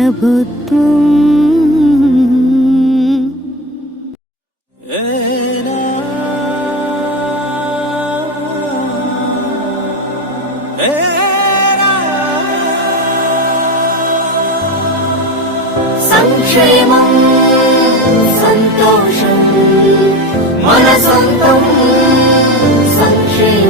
ప్రభుత్వం. సంక్షేమం సంతోషం మన సొంతం సంక్షేమం.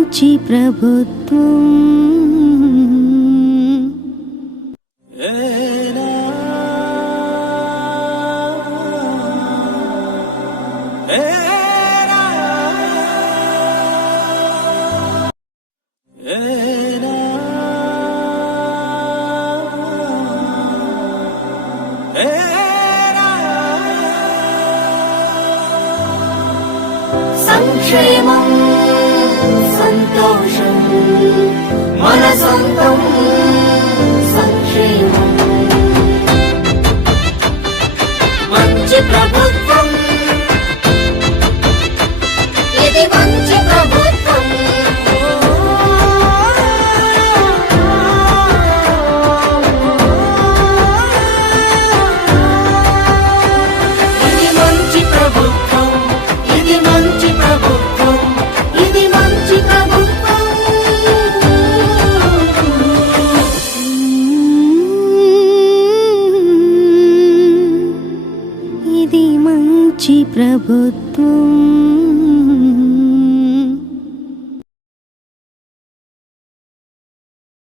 మంచి ప్రభుత్వం. సంక్షేమం సంతోషం మన సొంతం సంక్షేమం. మంచి ప్రభుత్వం ప్రభుత్వం